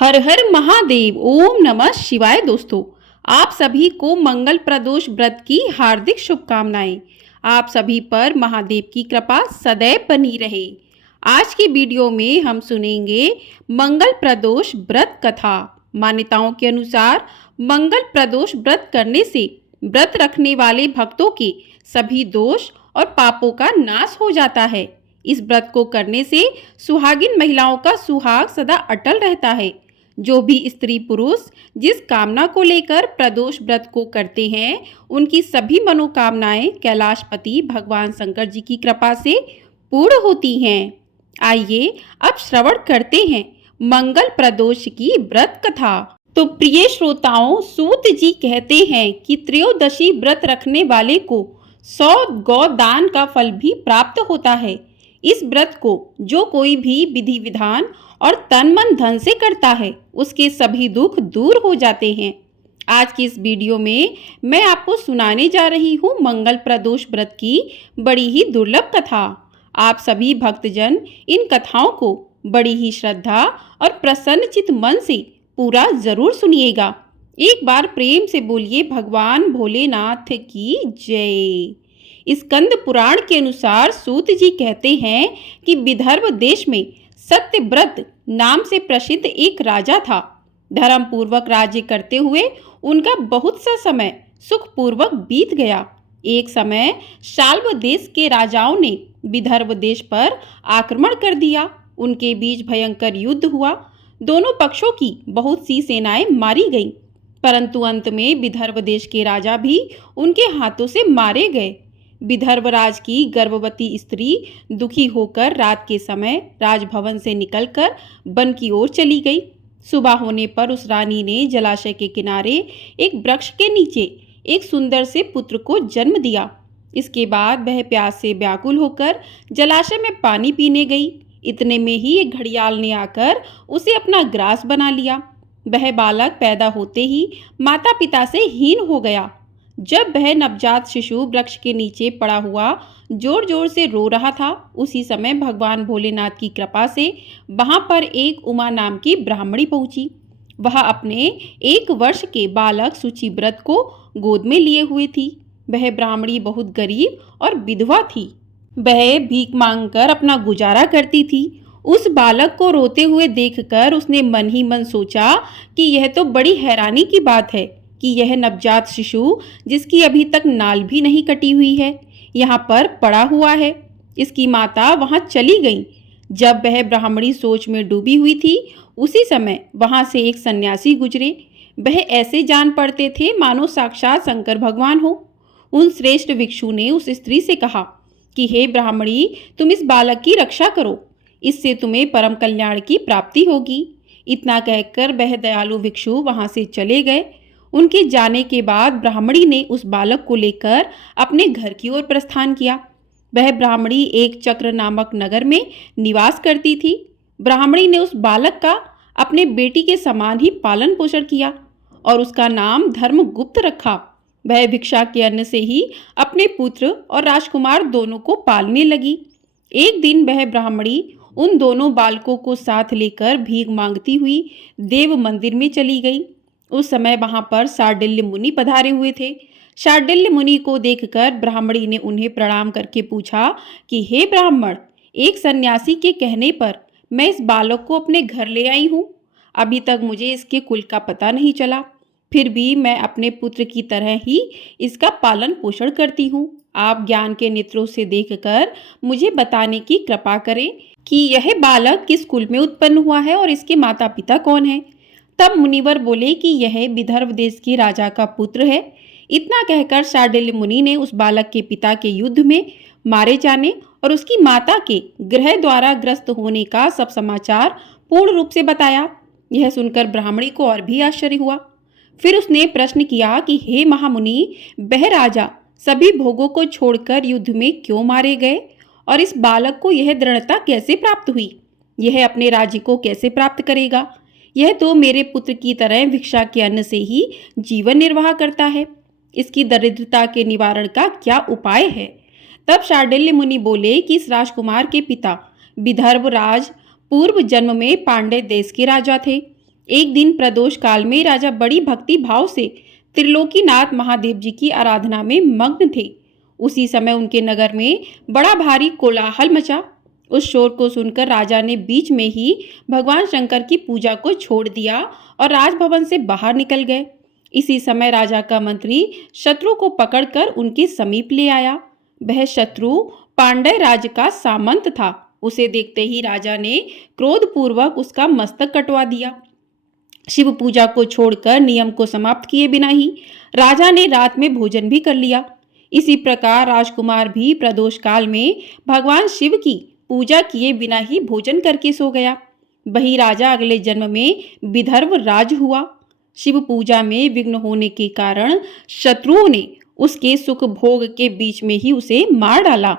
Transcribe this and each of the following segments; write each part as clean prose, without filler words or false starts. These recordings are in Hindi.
हर हर महादेव। ओम नमः शिवाय। दोस्तों, आप सभी को मंगल प्रदोष व्रत की हार्दिक शुभकामनाएं। आप सभी पर महादेव की कृपा सदैव बनी रहे। आज की वीडियो में हम सुनेंगे मंगल प्रदोष व्रत कथा। मान्यताओं के अनुसार मंगल प्रदोष व्रत करने से व्रत रखने वाले भक्तों के सभी दोष और पापों का नाश हो जाता है। इस व्रत को करने से सुहागिन महिलाओं का सुहाग सदा अटल रहता है। जो भी स्त्री पुरुष जिस कामना को लेकर प्रदोष व्रत को करते हैं, उनकी सभी मनोकामनाएं कैलाशपति भगवान शंकर जी की कृपा से पूर्ण होती हैं। आइए अब श्रवण करते हैं मंगल प्रदोष की व्रत कथा। तो प्रिय श्रोताओं, सूत जी कहते हैं कि त्रयोदशी व्रत रखने वाले को 100 गौ दान का फल भी प्राप्त होता है। इस व्रत को जो कोई भी विधि विधान और तन मन धन से करता है, उसके सभी दुख दूर हो जाते हैं। आज की इस वीडियो में मैं आपको सुनाने जा रही हूँ मंगल प्रदोष व्रत की बड़ी ही दुर्लभ कथा। आप सभी भक्तजन इन कथाओं को बड़ी ही श्रद्धा और प्रसन्नचित मन से पूरा जरूर सुनिएगा। एक बार प्रेम से बोलिए भगवान भोलेनाथ की जय। स्कंद पुराण के अनुसार सूत जी कहते हैं कि विदर्भ देश में सत्यव्रत नाम से प्रसिद्ध एक राजा था। धर्म पूर्वक राज्य करते हुए उनका बहुत सा समय सुखपूर्वक बीत गया। एक समय शाल्व देश के राजाओं ने विदर्भ देश पर आक्रमण कर दिया। उनके बीच भयंकर युद्ध हुआ। दोनों पक्षों की बहुत सी सेनाएं मारी गईं, परंतु अंत में विदर्भ देश के राजा भी उनके हाथों से मारे गए। विदर्भराज की गर्भवती स्त्री दुखी होकर रात के समय राजभवन से निकलकर वन की ओर चली गई। सुबह होने पर उस रानी ने जलाशय के किनारे एक वृक्ष के नीचे एक सुंदर से पुत्र को जन्म दिया। इसके बाद वह प्यास से व्याकुल होकर जलाशय में पानी पीने गई। इतने में ही एक घड़ियाल ने आकर उसे अपना ग्रास बना लिया। वह बालक पैदा होते ही माता पिता से हीन हो गया। जब वह नवजात शिशु वृक्ष के नीचे पड़ा हुआ जोर जोर से रो रहा था, उसी समय भगवान भोलेनाथ की कृपा से वहां पर एक उमा नाम की ब्राह्मणी पहुंची। वह अपने 1 वर्ष के बालक सुचिव्रत को गोद में लिए हुए थी। वह ब्राह्मणी बहुत गरीब और विधवा थी। वह भीख मांगकर अपना गुजारा करती थी। उस बालक को रोते हुए देखकर उसने मन ही मन सोचा कि यह तो बड़ी हैरानी की बात है कि यह नवजात शिशु, जिसकी अभी तक नाल भी नहीं कटी हुई है, यहाँ पर पड़ा हुआ है। इसकी माता वहाँ चली गई। जब वह ब्राह्मणी सोच में डूबी हुई थी, उसी समय वहाँ से एक सन्यासी गुजरे। वह ऐसे जान पड़ते थे मानो साक्षात शंकर भगवान हो। उन श्रेष्ठ भिक्षु ने उस स्त्री से कहा कि हे ब्राह्मणी, तुम इस बालक की रक्षा करो, इससे तुम्हें परम कल्याण की प्राप्ति होगी। इतना कहकर वह दयालु भिक्षु वहाँ से चले गए। उनके जाने के बाद ब्राह्मणी ने उस बालक को लेकर अपने घर की ओर प्रस्थान किया। वह ब्राह्मणी एक चक्र नामक नगर में निवास करती थी। ब्राह्मणी ने उस बालक का अपने बेटी के समान ही पालन पोषण किया और उसका नाम धर्मगुप्त रखा। वह भिक्षा के अन्न से ही अपने पुत्र और राजकुमार दोनों को पालने लगी। एक दिन वह ब्राह्मणी उन दोनों बालकों को साथ लेकर भीख मांगती हुई देव मंदिर में चली गई। उस समय वहां पर शार्दुल्य मुनि पधारे हुए थे। शार्दुल्य मुनि को देखकर ब्राह्मणी ने उन्हें प्रणाम करके पूछा कि हे ब्राह्मण, एक सन्यासी के कहने पर मैं इस बालक को अपने घर ले आई हूँ। अभी तक मुझे इसके कुल का पता नहीं चला, फिर भी मैं अपने पुत्र की तरह ही इसका पालन पोषण करती हूँ। आप ज्ञान के नेत्रों से देखकर मुझे बताने की कृपा करें कि यह बालक किस कुल में उत्पन्न हुआ है और इसके माता पिता कौन हैं। तब मुनिवर बोले कि यह विदर्भ देश के राजा का पुत्र है। इतना कहकर शार्दुल्य मुनि ने उस बालक के पिता के युद्ध में मारे जाने और उसकी माता के ग्रह द्वारा ग्रस्त होने का सब समाचार पूर्ण रूप से बताया। यह सुनकर ब्राह्मणी को और भी आश्चर्य हुआ। फिर उसने प्रश्न किया कि हे महामुनि, वह राजा सभी भोगों को छोड़कर युद्ध में क्यों मारे गए और इस बालक को यह दृढ़ता कैसे प्राप्त हुई? यह अपने राज्य को कैसे प्राप्त करेगा? यह तो मेरे पुत्र की तरह भिक्षा के अन्न से ही जीवन निर्वाह करता है। इसकी दरिद्रता के निवारण का क्या उपाय है? तब शार्दुल्य मुनि बोले कि इस राजकुमार के पिता विदर्भ राज पूर्व जन्म में पांड्य देश के राजा थे। एक दिन प्रदोष काल में राजा बड़ी भक्ति भाव से त्रिलोकीनाथ महादेव जी की आराधना में मग्न थे। उसी समय उनके नगर में बड़ा भारी कोलाहल मचा। उस शोर को सुनकर राजा ने बीच में ही भगवान शंकर की पूजा को छोड़ दिया और राजभवन से बाहर निकल गए। इसी समय राजा का मंत्री शत्रु को पकड़कर उनके समीप ले आया। वह शत्रु पांड्य राज का सामंत था। उसे देखते ही राजा ने क्रोधपूर्वक उसका मस्तक कटवा दिया। शिव पूजा को छोड़कर नियम को समाप्त किए बिना ही राजा ने रात में भोजन भी कर लिया। इसी प्रकार राजकुमार भी प्रदोष काल में भगवान शिव की पूजा किए बिना ही भोजन करके सो गया। वही राजा अगले जन्म में विदर्भ राज हुआ। शिव पूजा में विघ्न होने के कारण शत्रुओं ने उसके सुख भोग के बीच में ही उसे मार डाला।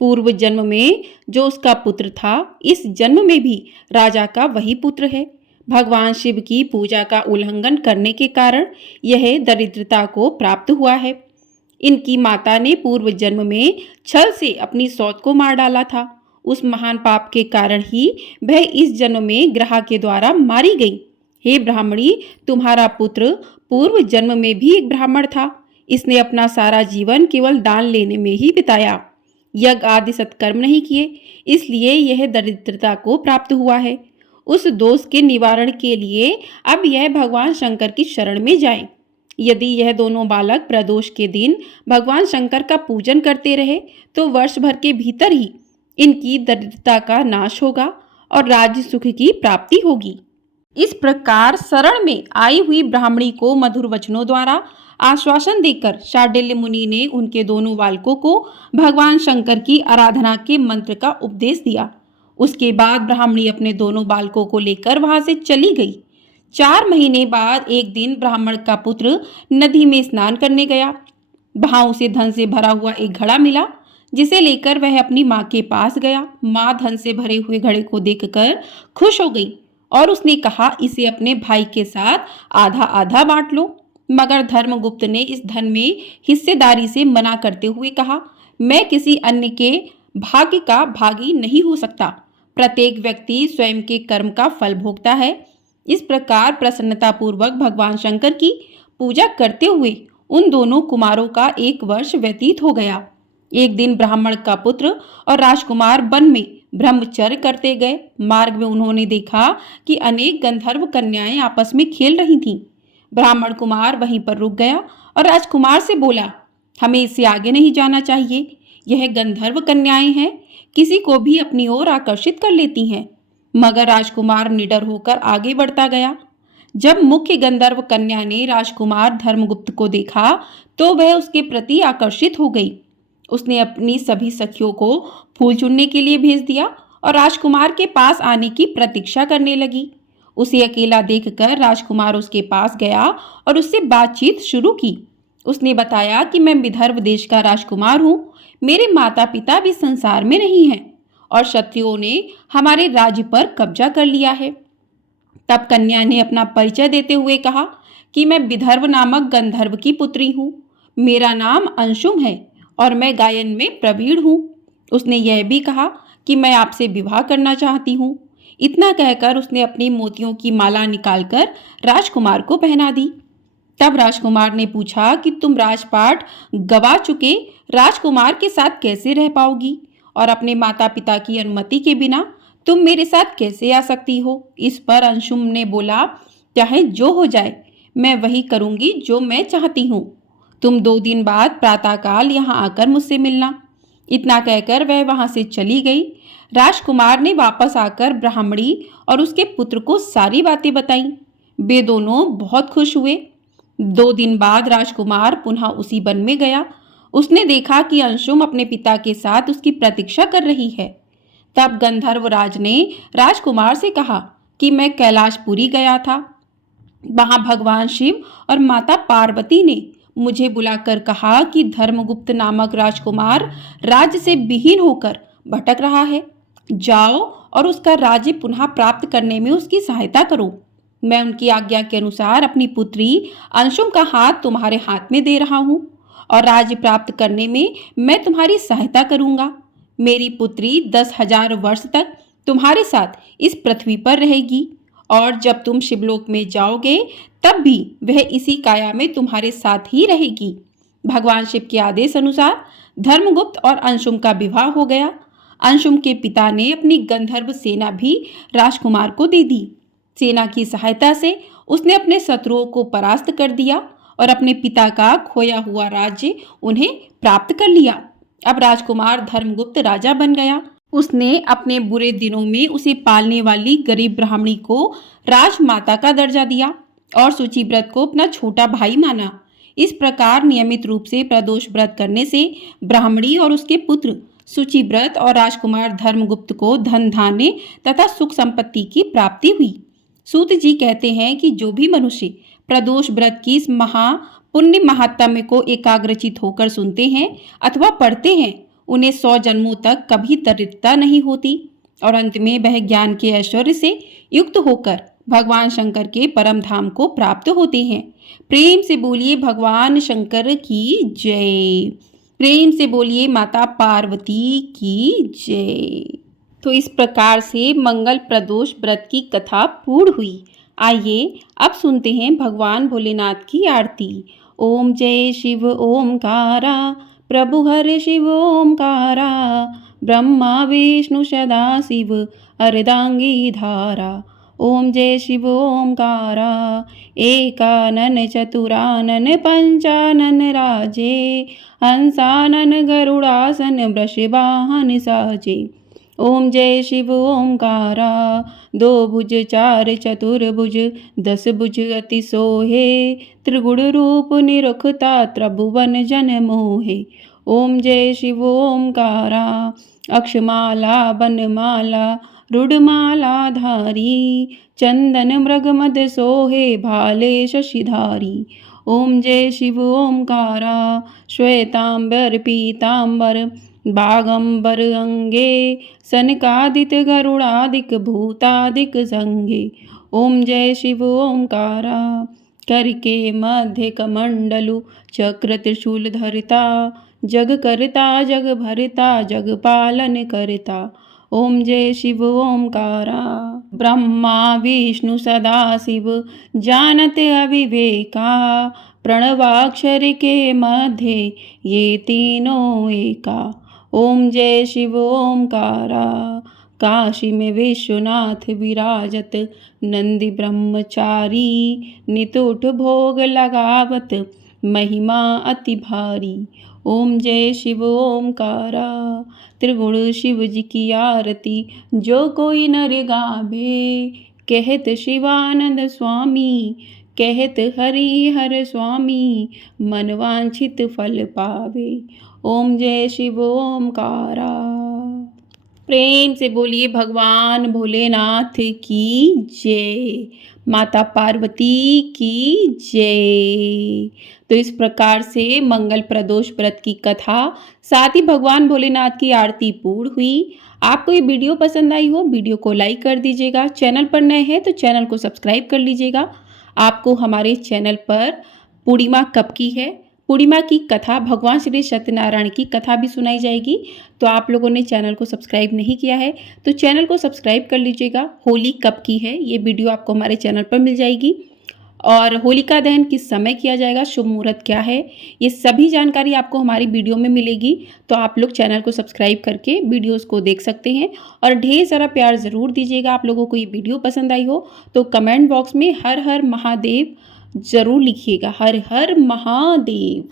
पूर्व जन्म में जो उसका पुत्र था, इस जन्म में भी राजा का वही पुत्र है। भगवान शिव की पूजा का उल्लंघन करने के कारण यह दरिद्रता को प्राप्त हुआ है। इनकी माता ने पूर्व जन्म में छल से अपनी सौत को मार डाला था। उस महान पाप के कारण ही वह इस जन्म में ग्रह के द्वारा मारी गई। हे ब्राह्मणी, तुम्हारा पुत्र पूर्व जन्म में भी एक ब्राह्मण था। इसने अपना सारा जीवन केवल दान लेने में ही बिताया, यज्ञ आदि सत्कर्म नहीं किए, इसलिए यह दरिद्रता को प्राप्त हुआ है। उस दोष के निवारण के लिए अब यह भगवान शंकर की शरण में जाए। यदि यह दोनों बालक प्रदोष के दिन भगवान शंकर का पूजन करते रहे तो वर्ष भर के भीतर ही इनकी दरिद्रता का नाश होगा और राज्य सुख की प्राप्ति होगी। इस प्रकार शरण में आई हुई ब्राह्मणी को मधुर वचनों द्वारा आश्वासन देकर शांडिल्य मुनि ने उनके दोनों बालकों को भगवान शंकर की आराधना के मंत्र का उपदेश दिया। उसके बाद ब्राह्मणी अपने दोनों बालकों को लेकर वहां से चली गई। 4 महीने बाद एक दिन ब्राह्मण का पुत्र नदी में स्नान करने गया। वहां उसे धन से भरा हुआ एक घड़ा मिला, जिसे लेकर वह अपनी माँ के पास गया। माँ धन से भरे हुए घड़े को देखकर खुश हो गई और उसने कहा, इसे अपने भाई के साथ आधा आधा बांट लो। मगर धर्मगुप्त ने इस धन में हिस्सेदारी से मना करते हुए कहा, मैं किसी अन्य के भाग्य का भागी नहीं हो सकता। प्रत्येक व्यक्ति स्वयं के कर्म का फल भोगता है। इस प्रकार प्रसन्नतापूर्वक भगवान शंकर की पूजा करते हुए उन दोनों कुमारों का 1 वर्ष व्यतीत हो गया। एक दिन ब्राह्मण का पुत्र और राजकुमार वन में ब्रह्मचर्य करते गए। मार्ग में उन्होंने देखा कि अनेक गंधर्व कन्याएं आपस में खेल रही थीं। ब्राह्मण कुमार वहीं पर रुक गया और राजकुमार से बोला, हमें इससे आगे नहीं जाना चाहिए। यह गंधर्व कन्याएं हैं, किसी को भी अपनी ओर आकर्षित कर लेती हैं। मगर राजकुमार निडर होकर आगे बढ़ता गया। जब मुख्य गंधर्व कन्या ने राजकुमार धर्मगुप्त को देखा तो वह उसके प्रति आकर्षित हो गई। उसने अपनी सभी सखियों को फूल चुनने के लिए भेज दिया और राजकुमार के पास आने की प्रतीक्षा करने लगी। उसे अकेला देखकर राजकुमार उसके पास गया और उससे बातचीत शुरू की। उसने बताया कि मैं विदर्भ देश का राजकुमार हूँ, मेरे माता पिता भी संसार में नहीं हैं और क्षत्रियों ने हमारे राज्य पर कब्जा कर लिया है। तब कन्या ने अपना परिचय देते हुए कहा कि मैं विदर्भ नामक गंधर्व की पुत्री हूँ, मेरा नाम अंशुम है और मैं गायन में प्रवीण हूँ। उसने यह भी कहा कि मैं आपसे विवाह करना चाहती हूँ। इतना कहकर उसने अपनी मोतियों की माला निकालकर राजकुमार को पहना दी। तब राजकुमार ने पूछा कि तुम राजपाट गवा चुके राजकुमार के साथ कैसे रह पाओगी और अपने माता पिता की अनुमति के बिना तुम मेरे साथ कैसे आ सकती हो। इस पर अंशुम ने बोला, चाहे जो हो जाए मैं वही करूंगी जो मैं चाहती हूँ। तुम 2 दिन बाद प्रातःकाल यहाँ आकर मुझसे मिलना। इतना कहकर वह वहां से चली गई। राजकुमार ने वापस आकर ब्राह्मणी और उसके पुत्र को सारी बातें बताईं। वे दोनों बहुत खुश हुए। 2 दिन बाद राजकुमार पुनः उसी वन में गया। उसने देखा कि अंशुम अपने पिता के साथ उसकी प्रतीक्षा कर रही है। तब गंधर्वराज ने राजकुमार से कहा कि मैं कैलाशपुरी गया था। वहां भगवान शिव और माता पार्वती ने मुझे बुलाकर कहा कि धर्मगुप्त नामक राजकुमार राज्य से विहीन होकर भटक रहा है। जाओ और उसका राज्य पुनः प्राप्त करने में उसकी सहायता करो। मैं उनकी आज्ञा के अनुसार अपनी पुत्री अंशुम का हाथ तुम्हारे हाथ में दे रहा हूँ और राज्य प्राप्त करने में मैं तुम्हारी सहायता करूँगा। मेरी पुत्री 10,000 वर्ष तक तुम्हारे साथ इस पृथ्वी पर रहेगी और जब तुम शिवलोक में जाओगे तब भी वह इसी काया में तुम्हारे साथ ही रहेगी। भगवान शिव के आदेश अनुसार धर्मगुप्त और अंशुम का विवाह हो गया। अंशुम के पिता ने अपनी गंधर्व सेना भी राजकुमार को दे दी। सेना की सहायता से उसने अपने शत्रुओं को परास्त कर दिया और अपने पिता का खोया हुआ राज्य उन्हें प्राप्त कर लिया। अब राजकुमार धर्मगुप्त राजा बन गया। उसने अपने बुरे दिनों में उसे पालने वाली गरीब ब्राह्मणी को राजमाता का दर्जा दिया और शुचिव्रत को अपना छोटा भाई माना। इस प्रकार नियमित रूप से प्रदोष व्रत करने से ब्राह्मणी और उसके पुत्र शुचिव्रत और राजकुमार धर्मगुप्त को धन धान्य तथा सुख संपत्ति की प्राप्ति हुई। सूत जी कहते हैं कि जो भी मनुष्य प्रदोष व्रत की इस पुण्य महात्म्य को एकाग्रचित होकर सुनते हैं अथवा पढ़ते हैं, उन्हें 100 जन्मों तक कभी दरिद्रता नहीं होती और अंत में वह ज्ञान के ऐश्वर्य से युक्त होकर भगवान शंकर के परम धाम को प्राप्त होते हैं। प्रेम से बोलिए भगवान शंकर की जय। प्रेम से बोलिए माता पार्वती की जय। तो इस प्रकार से मंगल प्रदोष व्रत की कथा पूर्ण हुई। आइए अब सुनते हैं भगवान भोलेनाथ की आरती। ओम जय शिव ओमकारा, प्रभु हर शिव ओमकारा, ब्रह्मा विष्णु सदा शिव अर्धांगी धारा। ओम जय शिव ओमकारा, एकानन चतुरानन पंचानन राजे, हंसानन गरुड़ासन वृषवाहन साजे। ओम जय शिव ओमकारा, 2 भुज 4 चतुर्भुज 10 भुज अति सोहे, त्रिगुण रूप निरखता त्रिभुवन जन मोहे। ओम जय शिव ओमकारा, अक्षमाला बनमाला रुडमाला धारी, चंदन मृग मद सोहे भाले शशिधारी। ओम जय शिव ओमकारा, श्वेतांबर पीतांबर बागंबर अंगे, सनकादिक गरुड़ादिक भूतादिक संगे। ओम जय शिव ओमकारा, करके मध्य कमंडलु चक्र त्रिशूल धरता, जग करता जग भरता जग पालन करता। ओम जय शिव ओमकारा, ब्रह्मा विष्णु सदा शिव जानत अविवेका, प्रणवाक्षर के मध्य ये तीनों एका। ओम जय शिव ओमकारा, काशी में विश्वनाथ विराजत, नंदी ब्रह्मचारी नितुट भोग लगावत, महिमा अति भारी। ओम जय शिव ओमकारा, त्रिगुण शिव जी की आरती जो कोई नर गावे, कहत शिवानंद स्वामी, कहत हरि हर स्वामी, मनवांछित फल पावे। ओम जय शिव ओमकारा। प्रेम से बोलिए भगवान भोलेनाथ की जय, माता पार्वती की जय। तो इस प्रकार से मंगल प्रदोष व्रत की कथा साथ ही भगवान भोलेनाथ की आरती पूर्ण हुई। आपको ये वीडियो पसंद आई हो, वीडियो को लाइक कर दीजिएगा। चैनल पर नए हैं तो चैनल को सब्सक्राइब कर लीजिएगा। आपको हमारे चैनल पर पूर्णिमा कब की है, पूर्णिमा की कथा, भगवान श्री सत्यनारायण की कथा भी सुनाई जाएगी। तो आप लोगों ने चैनल को सब्सक्राइब नहीं किया है तो चैनल को सब्सक्राइब कर लीजिएगा। होली कब की है ये वीडियो आपको हमारे चैनल पर मिल जाएगी और होलिका दहन किस समय किया जाएगा, शुभ मुहूर्त क्या है, ये सभी जानकारी आपको हमारी वीडियो में मिलेगी। तो आप लोग चैनल को सब्सक्राइब करके वीडियोस को देख सकते हैं और ढेर सारा प्यार ज़रूर दीजिएगा। आप लोगों को ये वीडियो पसंद आई हो तो कमेंट बॉक्स में हर हर महादेव ज़रूर लिखिएगा, हर हर महादेव।